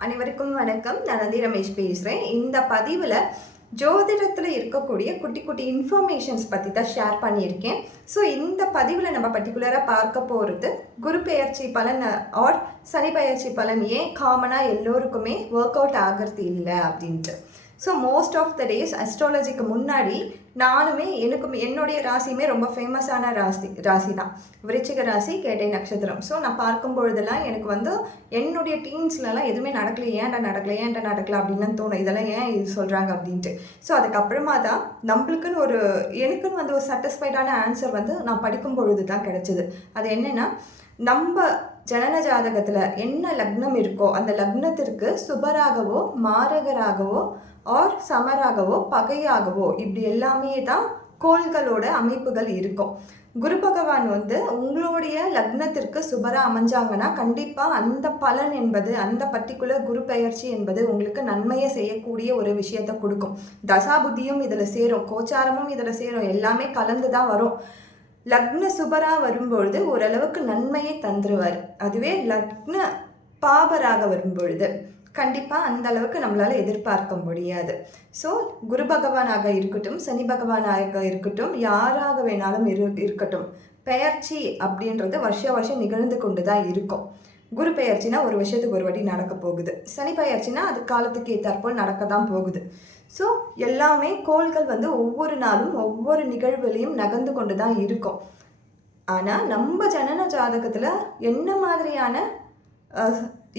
அனைவருக்கும் வணக்கம். நான் நந்தி ரமேஷ் பேசுகிறேன் இந்த பதிவில் ஜோதிடத்தில் இருக்கக்கூடிய குட்டி குட்டி இன்ஃபர்மேஷன்ஸ் பற்றி தான் ஷேர் பண்ணியிருக்கேன். ஸோ இந்த பதிவில் நம்ம பர்டிகுலராக பார்க்க போகிறது குரு பெயர்ச்சி பலன் ஆர் சனி பெயர்ச்சி பலன் ஏன் காமனாக எல்லோருக்குமே ஒர்க் அவுட் ஆகிறது இல்லை அப்படின்ட்டு. So most of the days அஸ்ட்ராலஜிக்கு முன்னாடி நானுமே எனக்கும் என்னுடைய ராசியுமே ரொம்ப ஃபேமஸான ராசி ராசி தான் விருச்சிக ராசி கேட்டை நட்சத்திரம். ஸோ நான் பார்க்கும் பொழுதெல்லாம் எனக்கு வந்து என்னுடைய டீன்ஸ்லலாம் எதுவுமே நடக்கல. ஏன்டா நடக்கல? ஏன்டா நடக்கல? அப்படின்னு தோணும். இதெல்லாம் ஏன் இது சொல்கிறாங்க அப்படின்ட்டு. ஸோ அதுக்கப்புறமா தான் நம்மளுக்குன்னு ஒரு எனக்குன்னு வந்து ஒரு சாட்டிஸ்ஃபைடான ஆன்சர் வந்து நான் படிக்கும் பொழுது தான் கிடச்சிது. அது என்னென்னா நம்ம ஜனன ஜாதகத்தில் என்ன லக்னம் இருக்கோ அந்த லக்னத்திற்கு சுபராகவோ மாரகராகவோ ஆர் சமராகவோ பகையாகவோ இப்படி எல்லாமே தான் கோள்களோட அமைப்புகள் இருக்கும். குரு பகவான் வந்து உங்களுடைய லக்னத்திற்கு சுபராக அமைஞ்சாங்கன்னா கண்டிப்பாக அந்த பலன் என்பது அந்த பர்டிகுலர் குரு பெயர்ச்சி என்பது உங்களுக்கு நன்மையை செய்யக்கூடிய ஒரு விஷயத்தை கொடுக்கும். தசாபுத்தியும் இதில் சேரும் கோச்சாரமும் இதில் சேரும் எல்லாமே கலந்து தான் வரும். லக்ன சுபராக வரும்பொழுது ஓரளவுக்கு நன்மையை தந்துருவார். அதுவே லக்ன பாபராக வரும்பொழுது. கண்டிப்பாக அந்த அளவுக்கு நம்மளால் எதிர்பார்க்க முடியாது. ஸோ குரு பகவானாக இருக்கட்டும் சனி பகவானாக இருக்கட்டும் யாராக வேணாலும் இரு இருக்கட்டும். பெயர்ச்சி அப்படின்றது வருஷ வருஷம் நிகழ்ந்து கொண்டு தான் இருக்கும். குரு பெயர்ச்சினா ஒரு வருஷத்துக்கு ஒரு வாட்டி நடக்க போகுது. சனி பெயர்ச்சினா அது காலத்துக்கு ஏற்றாற்போல் நடக்க தான் போகுது. ஸோ எல்லாமே கோள்கள் வந்து ஒவ்வொரு நாளும் ஒவ்வொரு நிகழ்வுலையும் நகர்ந்து கொண்டு தான் இருக்கும். ஆனால் நம்ம ஜனன ஜாதகத்தில் என்ன மாதிரியான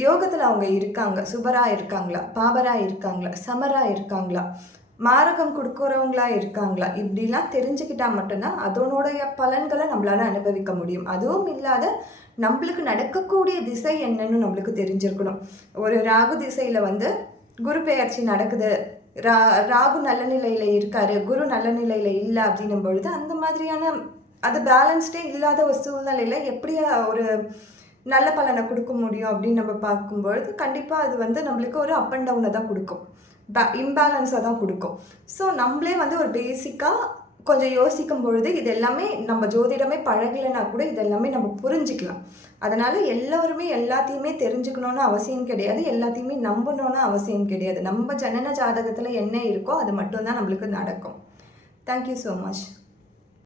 யோகத்தில் அவங்க இருக்காங்க? சுபராக இருக்காங்களா? பாபராக இருக்காங்களா? சமராக இருக்காங்களா? மாரகம் கொடுக்குறவங்களா இருக்காங்களா? இப்படிலாம் தெரிஞ்சுக்கிட்டா மட்டும்தான் அதனுடைய பலன்களை நம்மளால் அனுபவிக்க முடியும். அதுவும் இல்லாத நம்மளுக்கு நடக்கக்கூடிய திசை என்னன்னு நம்மளுக்கு தெரிஞ்சிருக்கணும். ஒரு ராகு திசையில் வந்து குரு பெயர்ச்சி நடக்குது. ரா ராகு நல்ல நிலையில் இருக்காரு குரு நல்ல நிலையில் இல்லை அப்படின்னும் பொழுது அந்த மாதிரியான அது பேலன்ஸ்டே இல்லாத ஒரு சூழ்நிலையில் எப்படி ஒரு நல்ல பலனை கொடுக்க முடியும் அப்படின்னு நம்ம பார்க்கும்பொழுது கண்டிப்பாக அது வந்து நம்மளுக்கு ஒரு அப் அண்ட் டவுனை தான் கொடுக்கும். பே இம்பேலன்ஸாக தான் கொடுக்கும். ஸோ நம்மளே வந்து ஒரு பேசிக்காக கொஞ்சம் யோசிக்கும் பொழுது இது எல்லாமே நம்ம ஜோதிடமே பழகலைன்னா கூட இது எல்லாமே நம்ம புரிஞ்சுக்கலாம். அதனால் எல்லோருமே எல்லாத்தையுமே தெரிஞ்சுக்கணுன்னு அவசியம் கிடையாது. எல்லாத்தையுமே நம்பணும்னு அவசியம் கிடையாது. நம்ம ஜனன ஜாதகத்தில் என்ன இருக்கோ அது மட்டும்தான் நம்மளுக்கு நடக்கும். Thank you so much